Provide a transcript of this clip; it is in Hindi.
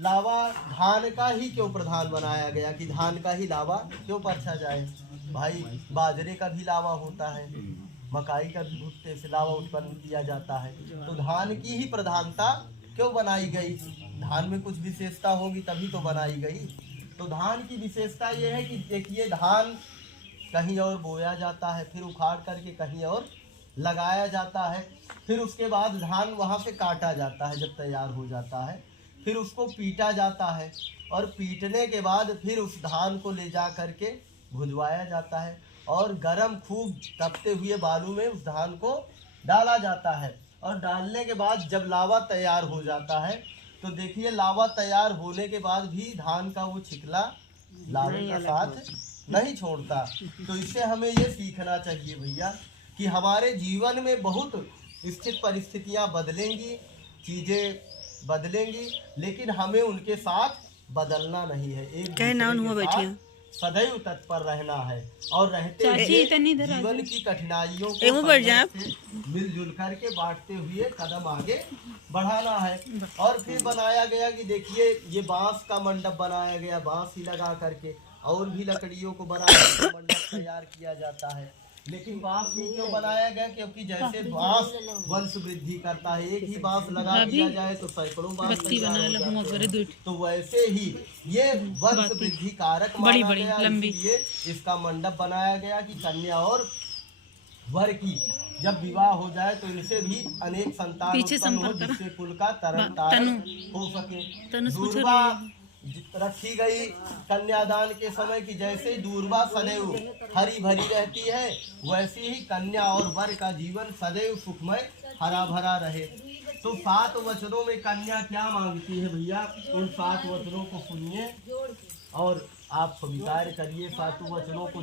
लावा धान का ही क्यों प्रधान बनाया गया कि धान का ही लावा क्यों परछा जाए? भाई बाजरे का भी लावा होता है, मकाई का भी भुट्टे से लावा उत्पन्न किया जाता है, तो धान की ही प्रधानता क्यों बनाई गई? धान में कुछ विशेषता होगी तभी तो बनाई गई। तो धान की विशेषता ये है कि देखिए धान कहीं और बोया जाता है, फिर उखाड़ करके कहीं और लगाया जाता है, फिर उसके बाद धान वहाँ से काटा जाता है, जब तैयार हो जाता है फिर उसको पीटा जाता है, और पीटने के बाद फिर उस धान को ले जा करके भुजवाया जाता है, और गरम खूब तपते हुए बालू में उस धान को डाला जाता है, और डालने के बाद जब लावा तैयार हो जाता है तो देखिए लावा तैयार होने के बाद भी धान का वो छिकला लावे का साथ नहीं छोड़ता। तो इससे हमें ये सीखना चाहिए भैया कि हमारे जीवन में बहुत स्थित परिस्थितियां बदलेंगी, चीज़ें बदलेंगी, लेकिन हमें उनके साथ बदलना नहीं है, एक दूसरे के साथ सदैव तत्पर रहना है, और रहते हुए जीवन की कठिनाइयों को मिलजुल करके बांटते हुए कदम आगे बढ़ाना है। और फिर बनाया गया कि देखिए ये बांस का मंडप बनाया गया, बांस ही लगा करके, और भी लकड़ियों को बना करके मंडप तैयार किया जाता है। लेकिन बांस ही क्यों बनाया गया? क्योंकि जैसे बांस वंश वृद्धि करता है, एक ही बांस लगा दिया जाए तो सैकड़ों बांस तैयार हो जाते हैं, तो वैसे ही ये वंश वृद्धि कारक माना गया, इसलिए इसका मंडप बनाया गया कि कन्या और वर की जब विवाह हो जाए तो इनसे भी अनेक संतान उत्पन्न हो, जिससे कुल का तरण तारण हो सके। दूर्वा रखी गई कन्यादान के समय की जैसे दूर्वा सदैव हरी भरी रहती है, वैसे ही कन्या और वर का जीवन सदैव सुखमय हरा भरा रहे। तो 7 वचनों में कन्या क्या मांगती है भैया? उन 7 वचनों को सुनिए और आप स्वीकार करिए 7 वचनों को।